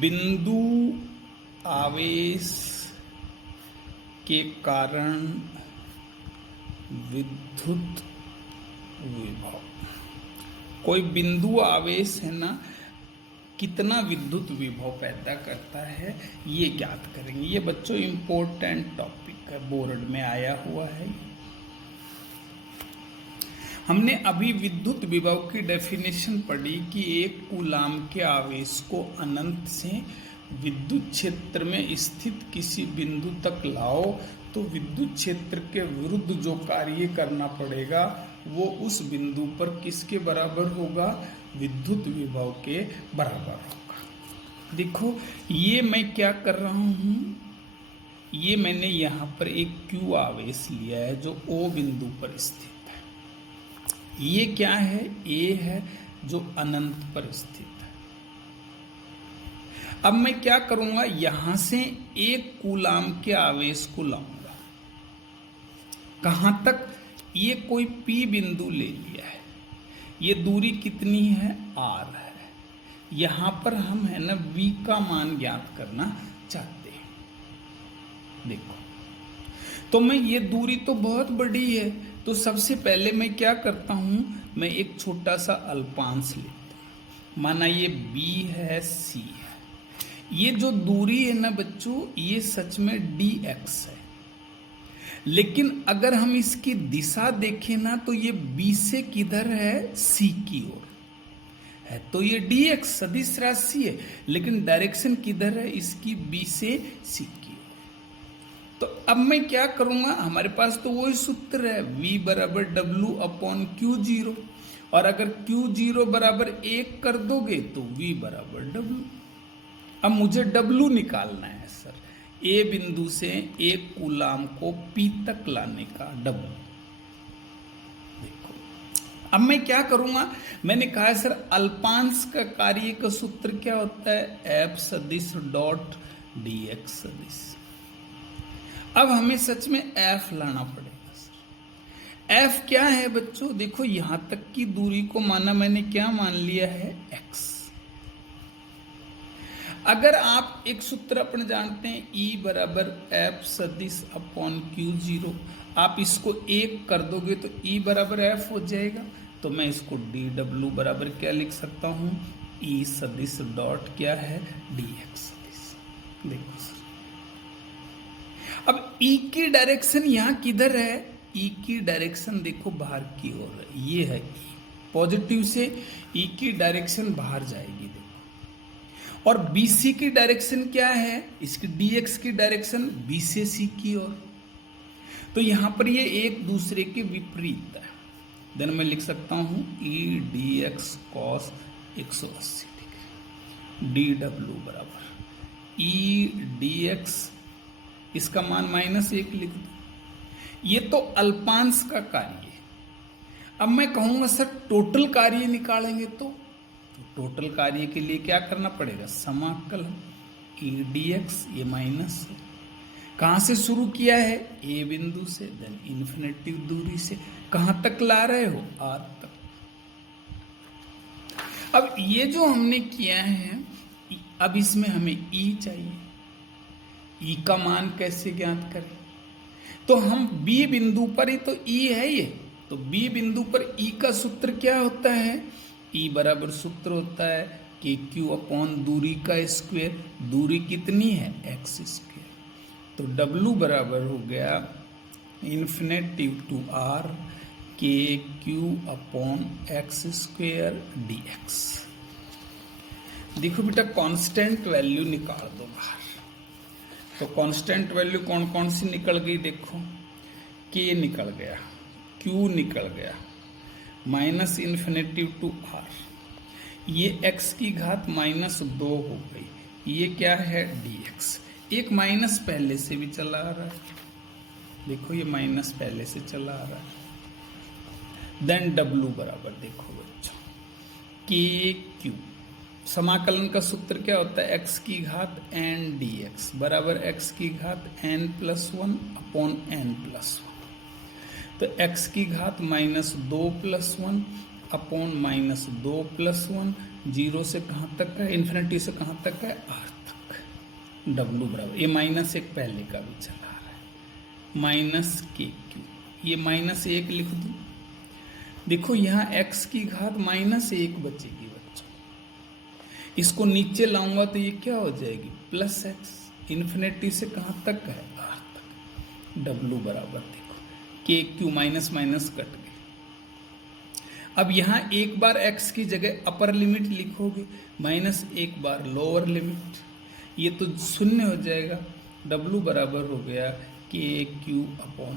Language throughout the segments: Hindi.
बिंदु आवेश के कारण विद्युत विभव। कोई बिंदु आवेश है ना, कितना विद्युत विभव पैदा करता है ये ज्ञात करेंगे। ये बच्चों इम्पोर्टेंट टॉपिक है, बोर्ड में आया हुआ है। हमने अभी विद्युत विभव की डेफिनेशन पढ़ी कि एक कूलाम के आवेश को अनंत से विद्युत क्षेत्र में स्थित किसी बिंदु तक लाओ तो विद्युत क्षेत्र के विरुद्ध जो कार्य करना पड़ेगा वो उस बिंदु पर किसके बराबर होगा? विद्युत विभव के बराबर होगा। देखो ये मैं क्या कर रहा हूं, ये मैंने यहां पर एक Q आवेश लिया है जो O बिंदु पर स्थित है। ये क्या है? A है जो अनंत पर स्थित है। अब मैं क्या करूंगा, यहां से एक कूलाम के आवेश को लाऊंगा। कहां तक? ये कोई P बिंदु ले लिया है। ये दूरी कितनी है? R है। यहां पर हम है ना V का मान ज्ञात करना चाहते हैं। देखो तो मैं ये दूरी तो बहुत बड़ी है, तो सबसे पहले मैं क्या करता हूं, मैं एक छोटा सा अल्पांश लेता हूं। माना ये B है, C है। ये जो दूरी है ना बच्चों, ये सच में dx है, लेकिन अगर हम इसकी दिशा देखें ना तो ये B से किधर है? C की ओर है। तो ये dx सदिश राशि है, लेकिन डायरेक्शन किधर है इसकी? B से C की ओर। तो अब मैं क्या करूंगा, हमारे पास तो वही सूत्र है V बराबर W/Q0, और अगर Q0 बराबर 1 कर दोगे तो V बराबर W। अब मुझे W निकालना है सर, A बिंदु से एक कूलाम को P तक लाने का W। देखो अब मैं क्या करूंगा, मैंने कहा है सर अल्पांश का कार्य का सूत्र क्या होता है? F सदिश डॉट dx सदिश। अब हमें सच में F लाना पड़ेगा सर। F क्या है बच्चों? देखो यहां तक की दूरी को माना मैंने क्या मान लिया है? x। अगर आप एक सूत्र अपन जानते हैं E बराबर F सदिश अपॉन Q0, आप इसको 1 कर दोगे तो E बराबर F हो जाएगा। तो मैं इसको dW बराबर क्या लिख सकता हूं? E सदिश डॉट क्या है? dx सदिश। देखो सर अब E की डायरेक्शन यहां किधर है? E की डायरेक्शन देखो बाहर की ओर है, ये है E। पॉजिटिव से E की डायरेक्शन बाहर जाएगी। देखो और BC की डायरेक्शन क्या है? इसकी dx की डायरेक्शन B से C की ओर। तो यहां पर ये एक दूसरे के विपरीत है। देन मैं लिख सकता हूं E dx cos 180 degree. dW बराबर E dx, इसका मान -1 लिख दो। ये तो अल्पांश का कार्य है। अब मैं कहूंगा सर टोटल कार्य निकालेंगे तो टोटल कार्य के लिए क्या करना पड़ेगा? समाकल E dx, ये माइनस कहां से शुरू किया है? A बिंदु से, देन इन्फिनेटिव दूरी से कहां तक ला रहे हो? R तक। अब ये जो हमने किया है, अब इसमें हमें E चाहिए। E का मान कैसे ज्ञात करें? तो हम B बिंदु पर ही तो E है ये, तो B बिंदु पर E का सूत्र क्या होता है? E बराबर सूत्र होता है कि Q अपॉन दूरी का स्क्वायर। दूरी कितनी है? x square. तो W बराबर हो गया इन्फिनेटिव टू R के Q upon x square dx। देखो बेटा कांस्टेंट वैल्यू निकाल दो बाहर। तो कांस्टेंट वैल्यू कौन कौन सी निकल गई? देखो K निकल गया, Q निकल गया, माइनस इन्फिनेटिव टू R, ये x की घात -2 हो गई। ये क्या है? dx। एक माइनस पहले से भी चला आ रहा है, देखो ये माइनस पहले से चला आ रहा है। देन W बराबर देखो बच्चों के Q, समाकलन का सूत्र क्या होता है? x की घात n dx बराबर x की घात n+1 अपॉन n+1। तो x की घात -2 + 1 अपॉन -2 + 1, 0 से कहाँ तक है, इन्फिनिटी से कहाँ तक है, r तक। W बराबर, ये -1 पहले का भी चला रहा है, -kq, ये -1 लिख दूँ। देखो यहाँ x की घात -1 बचेगी बच्चों, इसको नीचे लाऊंगा तो ये क्या हो जाएगी, +x, इन्फिनिटी से कहाँ तक है, r तक। W बराबर देखो kq, माइनस माइनस कट गए। अब यहाँ एक बार x की जगह अपर लिमिट लिखोगे, -1 बार लोअर लिमिट, ये तो शून्य हो जाएगा। W बराबर हो गया kq/r।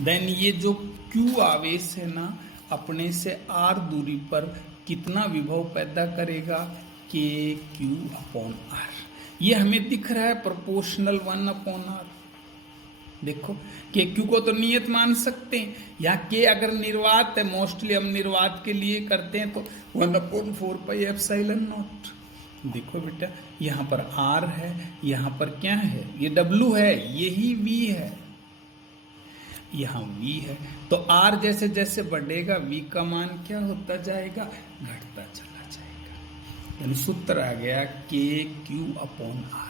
देन ये जो q आवेश है ना, अपने से r दूरी पर कितना विभव पैदा करेगा, kq/r। ये हमें दिख रहा है प्रोपोर्शनल 1/r। देखो kq को तो नियत मान सकते हैं, यहाँ k अगर निर्वात है, मोस्टली हम निर्वात के लिए करते हैं तो 1/4πε0। देखो बेटा यहाँ पर r है, यहाँ पर क्या है, ये w है, यही v है, यहाँ v है, तो r जैसे जैसे बढ़ेगा v का मान क्या होता जाएगा, घटता चला जाएगा। यानी सूत्र आ गया kq/r।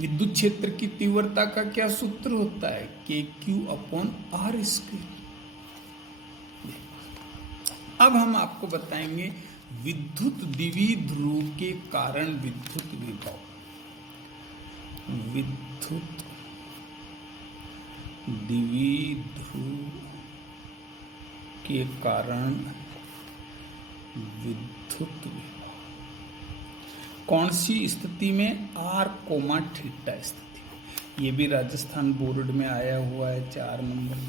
विद्युत क्षेत्र की तीव्रता का क्या सूत्र होता है, kq/r²। अब हम आपको बताएंगे विद्युत द्विध्रुव के कारण विद्युत विभव। विद्युत द्विध्रुव के कारण विद्युत विभव कौन सी स्थिति में, r, स्थिति। ये भी राजस्थान बोर्ड में आया हुआ है 4 नंबर में।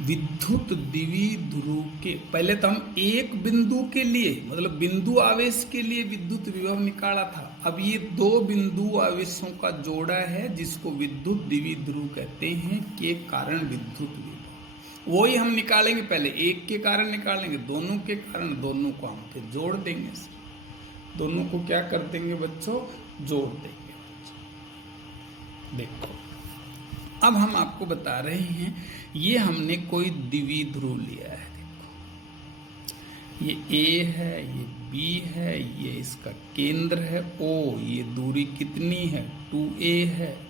विद्युत द्विध्रुव के, पहले तो हम एक बिंदु के लिए, मतलब बिंदु आवेश के लिए विद्युत विभव निकाला था। अब ये 2 बिंदु आवेशों का जोड़ा है जिसको विद्युत द्विध्रुव कहते हैं, के कारण विद्युत विभव। वही हम निकालेंगे, पहले एक के कारण निकालेंगे, दोनों के कारण, दोनों को हम फिर जोड़ देंगे। दोनों को क्या कर देंगे बच्चों, जोड़ देंगे। देखो अब हम आपको बता रहे हैं, ये हमने कोई द्विध्रुव लिया है। देखो ये A है, ये B है, ये इसका केंद्र है O, ये दूरी कितनी है, 2a है,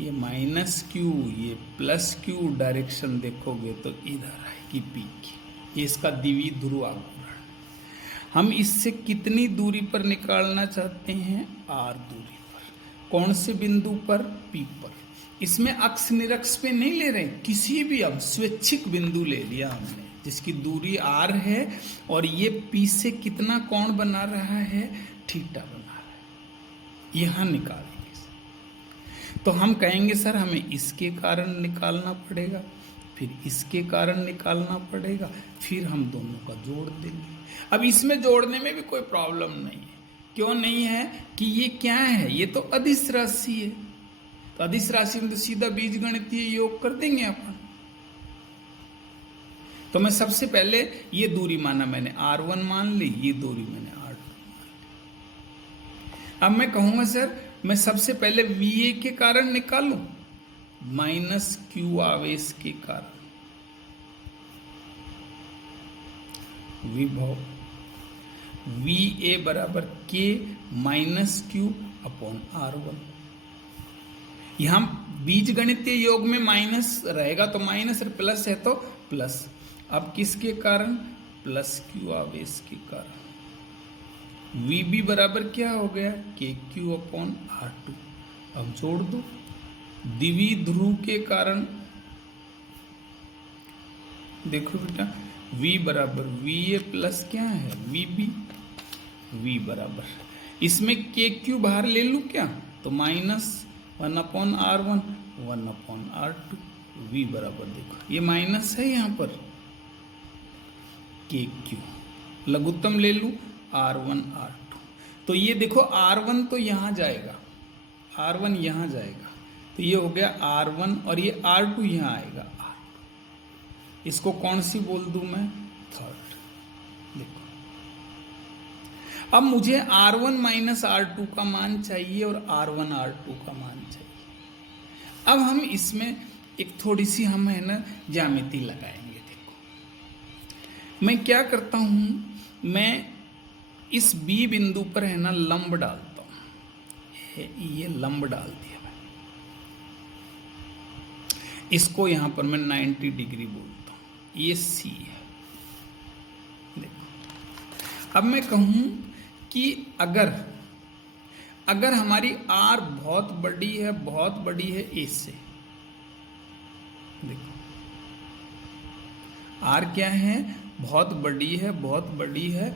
ये -q, ये +q, डायरेक्शन देखोगे तो इधर आएगी P की, ये इसका द्विध्रुव आघूर्ण। हम इससे कितनी दूरी पर निकालना चाहते हैं, r दूरी पर। कौन से बिंदु पर, P पर। इसमें अक्ष निरक्ष पे नहीं ले रहे, किसी भी अब स्वैच्छिक बिंदु ले लिया हमने जिसकी दूरी r है और ये P से कितना कोण बना रहा है, थीटा बना रहा है, यहां निकालेंगे। तो हम कहेंगे सर हमें इसके कारण निकालना पड़ेगा, फिर इसके कारण निकालना पड़ेगा, फिर हम दोनों का जोड़ देंगे। अब इसमें जोड़ने में भी कोई प्रॉब्लम नहीं है। क्यों नहीं है कि ये क्या है, ये तो अदिश राशि है, तो अदिश राशि में तो सीधा बीजगणितीय योग कर देंगे अपन। तो मैं सबसे पहले ये दूरी माना मैंने, r1 मान ली, ये दूरी मैंने r2 मान ली। अब मैं कहूंगा सर मैं सबसे पहले VA के कारण निकालूं, -q आवेश के कारण विभव VA बराबर k -q/r1। यहां बीजगणितीय योग में माइनस रहेगा तो माइनस, और प्लस है तो प्लस। अब किसके कारण, +q आवेश के कारण। VB बराबर क्या हो गया, kq/r2। अब जोड़ दो, द्विध्रुव के कारण। देखो बेटा V बराबर VA प्लस क्या है, VB। V बराबर, इसमें kq बाहर ले लूं क्या, तो -1/r1 1/r2। V बराबर देखो ये माइनस है यहाँ पर, kq लघुत्तम ले लूं r1 r2। तो ये देखो r1 तो यहाँ जाएगा, r1 यहाँ जाएगा, तो ये हो गया r1, और ये r2 यहाँ आएगा, r2। इसको कौन सी बोल दूं मैं, थर्ड। देखो अब मुझे r1 -r2 का मान चाहिए और r1 r2 का मान चाहिए। अब हम इसमें एक थोड़ी सी हम है ना ज्यामिति लगाएंगे। देखो मैं क्या करता हूं, मैं इस बी बिंदु पर है ना लंब डालता हूं, ये लंब डाल दिया मैं, इसको यहां पर मैं 90 डिग्री बोलता हूं, ये सी है। देखो अब मैं कहूं कि अगर हमारी आर बहुत बड़ी है ए से, देखो आर क्या है, बहुत बड़ी है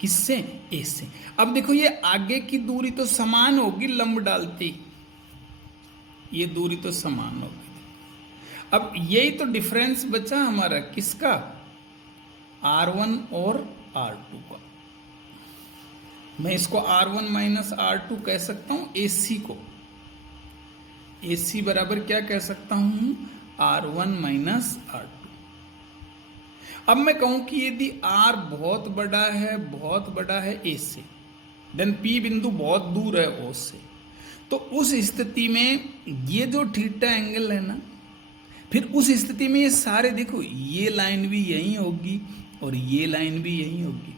किससे, ए से। अब देखो ये आगे की दूरी तो समान होगी लंब डालती, ये दूरी तो समान होगी। अब यही तो डिफरेंस बचा हमारा किसका, R1 और R2 का। मैं इसको R1 माइनस R2 कह सकता हूं, AC को, AC बराबर क्या कह सकता हूं, R1 माइनस R2। अब मैं कहूं कि यदि R बहुत बड़ा है A से, देन P बिंदु बहुत दूर है O से, तो उस स्थिति में ये जो थीटा एंगल है ना, फिर उस स्थिति में ये सारे देखो, ये लाइन भी यही होगी और ये लाइन भी यही होगी।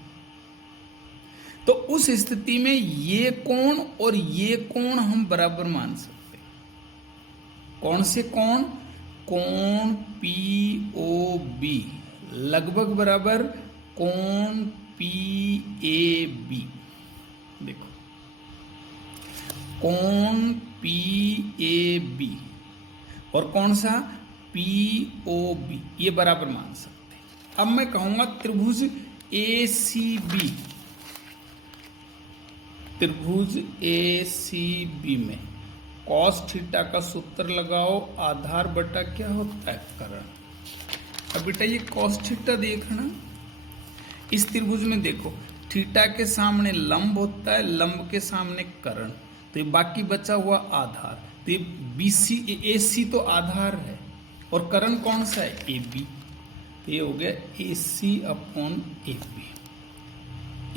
तो उस स्थिति में ये कोण और ये कोण हम बराबर मान सकते हैं। कौन से कोण, कोण POB लगभग बराबर कोण PAB। देखो कोण PAB और कौन सा POB, ये बराबर मान सकते हैं। अब मैं कहूंगा त्रिभुज ACB, त्रिभुज ACB में कॉस थीटा का सूत्र लगाओ, आधार बटा क्या होता है, कर्ण। अब बेटा ये कॉस थीटा देखना, इस त्रिभुज में देखो थीटा के सामने लंब होता है, लंब के सामने कर्ण, तो ये बाकी बचा हुआ आधार, तो ये BC AC तो आधार है और कर्ण कौन सा है, AB, तो ये हो गया AC अपॉन AB।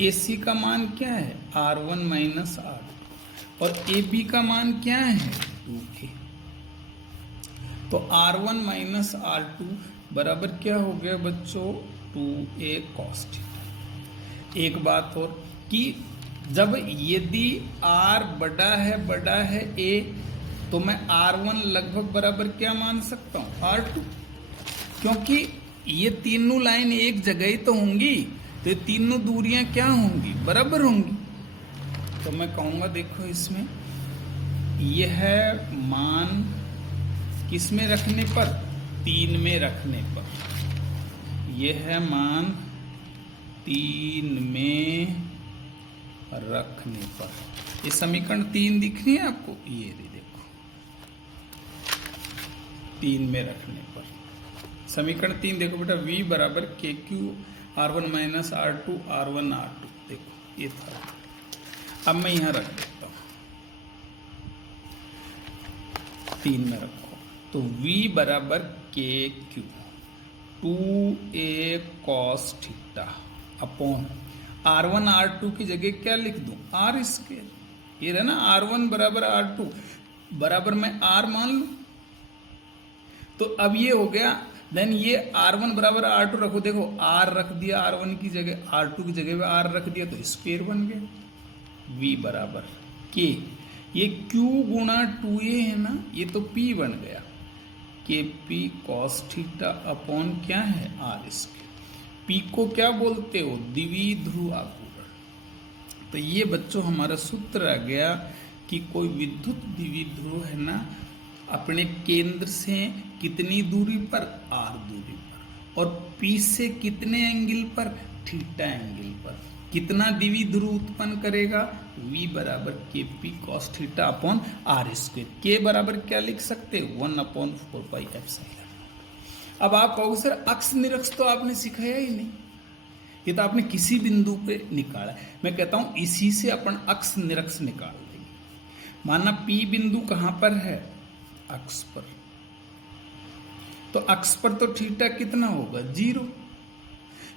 AC का मान क्या है, R1 माइनस R2 और AB का मान क्या है, 2A। तो R1 माइनस R2 बराबर क्या हो गया बच्चों, 2A cos थीटा। एक बात और कि जब यदि R बड़ा है A, तो मैं R1 लगभग बराबर क्या मान सकता हूं, R2, क्योंकि ये तीनों लाइन एक जगह ही तो होंगी, तो ये तीनों दूरियां क्या होंगी, बराबर होंगी। तो मैं कहूंगा देखो इसमें यह मान किस में रखने पर, 3 में रखने पर, यह मान 3 में रखने पर, ये समीकरण 3 दिख रही है आपको, ये देखो 3 में रखने पर समीकरण 3 देखो बेटा, V बराबर KQ R1 minus R2 R1 R2, देखो ये था। अब मैं यहां रख देता हूं, 3 में रखो, तो V बराबर KQ 2A cos theta upon R1 R2 की जगह क्या लिख दूं, R स्क्वायर, ये रहा ना R1 बराबर R2 बराबर मैं R मान लूं, तो अब ये हो गया। देन ये R1 बराबर R2 रखो, देखो R रख दिया R1 की जगह, R2 की जगह पे R रख दिया, तो स्क्वायर बन गया। V बराबर K, ये Q गुणा 2A है ना, ये तो P बन गया, KP cos थीटा अपॉन क्या है, R स्क्वायर। P को क्या बोलते हो, द्विध्रुव आघूर्ण। तो ये बच्चों हमारा सूत्र आ गया कि कोई विद्युत द्विध्रुव है ना, अपने केंद्र से कितनी दूरी पर, R दूरी पर, और P से कितने एंगल पर, थीटा एंगल पर, कितना द्विध्रुव उत्पन्न करेगा, V बराबर KP cos theta upon R square. K बराबर क्या लिख सकते, 1/4πε। अब आप कहोगे सर अक्ष निरक्ष तो आपने सिखाया ही नहीं, ये तो आपने किसी बिंदु पे निकाला। मैं कहता हूं इसी से अपन अक्ष निरक्ष निकाल देंगे। माना P बिंदु कहां पर है, अक्ष पर, तो अक्ष पर तो थीटा कितना होगा, 0,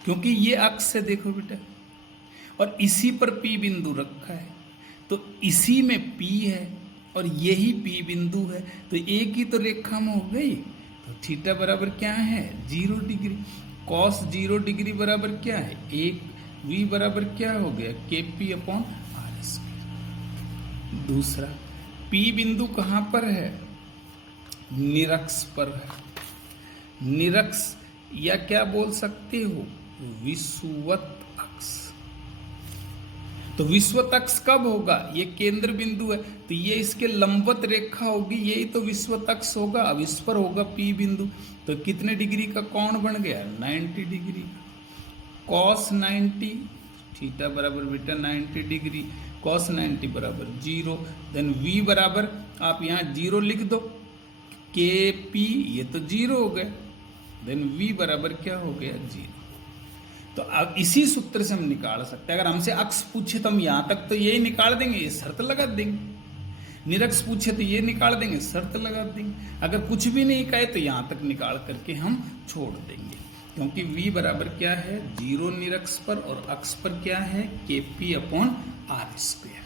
क्योंकि ये अक्ष है देखो बेटा, और इसी पर P बिंदु रखा है, तो इसी में P है और यही P बिंदु है, तो एक ही तो रेखा में हो गई, तो थीटा बराबर क्या है 0 डिग्री। कॉस 0 डिग्री बराबर क्या है 1। v बराबर क्या हो गया kp/r²। दूसरा p बिंदु कहां पर है निरक्ष पर है। निरक्ष या क्या बोल सकते हो विषुवत अक्ष। तो विषुवत अक्ष कब होगा ये केंद्र बिंदु है तो ये इसके लंबवत रेखा होगी, यही तो विषुवत अक्ष होगा। अब इस पर होगा P बिंदु, तो कितने डिग्री का कोण बन गया 90 डिग्री। cos 90 थीटा बराबर बेटा 90 डिग्री, cos 90 बराबर 0। देन v बराबर आप यहाँ 0 लिख दो, kp ये तो 0 हो गया। देन v बराबर क्या हो गया 0। तो अब इसी सूत्र से हम निकाल सकते हैं। अगर हमसे अक्ष पूछे तो हम यहां तक तो यही निकाल देंगे, ये शर्त लगा देंगे। निरक्ष पूछे तो ये निकाल देंगे, शर्त लगा देंगे। अगर कुछ भी नहीं कहे तो यहां तक निकाल करके हम छोड़ देंगे, क्योंकि v बराबर क्या है 0 निरक्ष पर और अक्ष पर क्या है kp/r²।